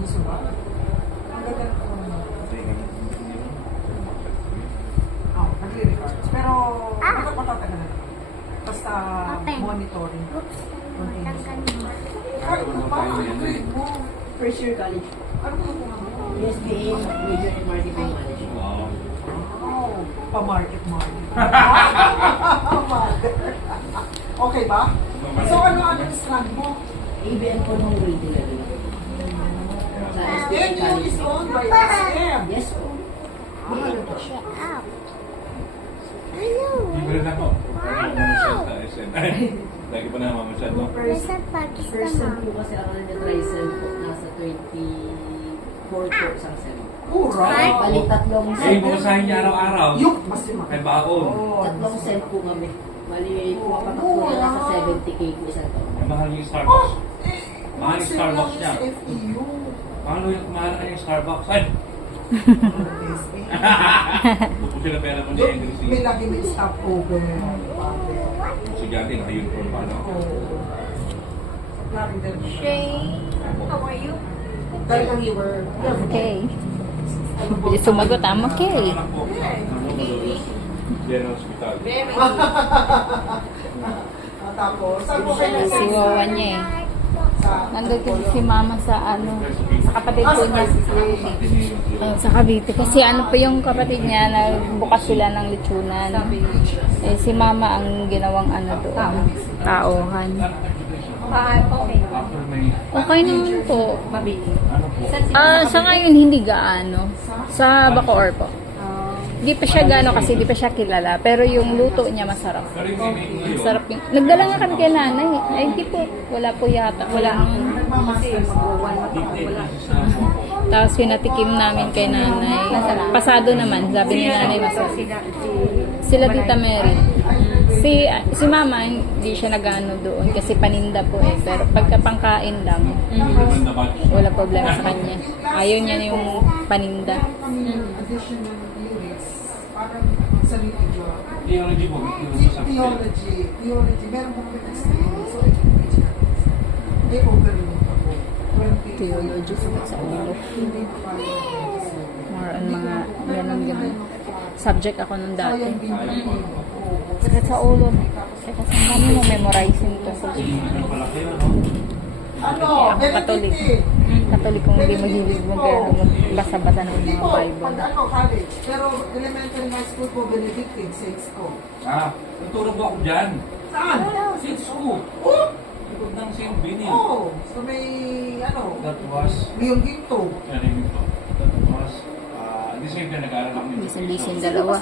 Gusto ba? Ang ganda ng phone mo. Nagre-record. Pero, hindi ka patatagal na. Basta monitoring. Kahit mo pa, ano grade mo? First year college. Ano mo po? SBA, Major in Marketing Management. Wow. Pa-market. Okay ba? So, ano strand mo? ABM po nung grade 11. Sa SBA NU college. is owned by SM. Yes po. Shut up. Libre na ako. Mamasyal sa SM. Lagi pa na mamasyal, no? Nasa Pakistan First sem na. po kasi ako nag-trisem po. Nasa 24 po isang sem. Hurra! Balik tatlong Eh, sem. bumasahin niya araw-araw. Yung, mas lima. May baon. Tatlong sem po kami. Bali, pumapatak po na nasa 70K po isang taon. May mahal yung Starbucks. Mahal yung Starbucks niya. FEU. Paano yung mahal na yung Starbucks? Ay! Buto sila pera mo ni Henry May lagi may stop over. Si Jati, naka-uniform pa, no? Shane, how are you? Dahil kung you were Okay. Bilis sumagot, okay. Anak ko. General Hospital. Tapos, saan mo kayo Si Wawa niya eh. Nandun kasi si mama sa sa kapatid ko niya. Sa Cavite. Kasi ano pa yung kapatid niya, nagbukas sila ng lechonan. Eh, si mama ang ginawang doon. Tauhan. Okay naman po. Sa ngayon, hindi gaano. Sa Bacoor po. Di pa siya gaano kasi di pa siya kilala. Pero yung luto niya masarap. Masarap yung... Nagdala nga kami kay nanay. Ay, di po. Wala po yata. Wala ang... Tapos pinatikim namin kay nanay. Pasado naman. Sabi ni nanay masarap. Sila Tita Mary. Si mama, hindi siya nag-ano doon kasi paninda po eh. Pero pagka pangkain lang, wala problema sa kanya. Ayaw niya yung paninda. additional units, parang sa video. Theology po. Theology. Meron po kami experience. So, educate natin. May overload ako. 20. Theology sa ulo. Hindi pa kaya. More on mga ganun. Subject ako nung dati. Sayang din yun. Sakit sa ulo. Kasi kami mo memorizing to. Ano? Ako Katolik. Katolik kung hindi mahilig mo gano'n magbasa-basa ng Hindi mga po. Bible. Pag ano, college. Pero elementary high school po, Benedictine, saints ko. Natulog ba ako dyan? Saan? St. School. Oh! Likod ng St. Benny. Oh! So may, ano, That was, Leon Ginto. yan yung ito. That was, the same time nag-aaral ako. Bisan-bisan dalawa.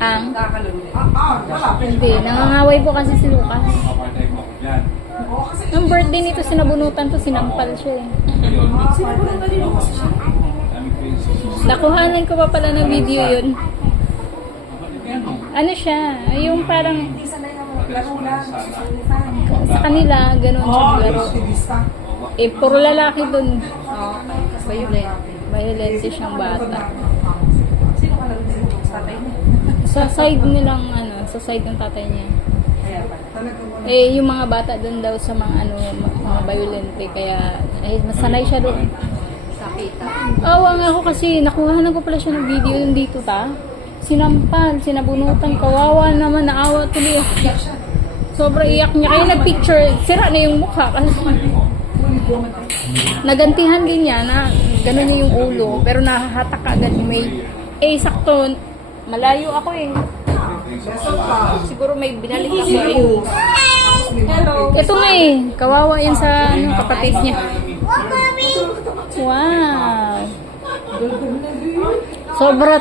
Ang? Malapit. Hindi, nangangaway po kasi si Lucas. Kapatid mo ako dyan. Oo, kasi Nung birthday nito, sinabunutan to, sinampal siya eh. Ngayon, aming princess. Nakuhanan ko pa pala ng video yun. Kapatid yan, no? Ano siya, yung parang Madalas mo lang sana. sa kanila, ganun siya laro. aktivista. Eh, puro lalaki dun. Violent siyang bata. Sino ka lang sa tatay mo? Sa side nilang, sa side ng tatay niya. Talaga wala. Eh, yung mga bata dun daw sa mga, mga violent eh, kaya, masanay siya doon. Awa nga ako kasi, nakuhanan ko pala siya ng video yung dito Sinampal, sinabunutan, kawawa naman, naawa tuloy. Sobrang iyak niya. Kaya nag-picture, sira na yung mukha kasi nagantihan din niya na gano'n niya yung ulo, pero nahahatak agad may sakto, malayo ako eh. Siguro may binalik ako eh. Hello. Ito nga eh, kawawa yan sa kapatid niya. Wow! Sobra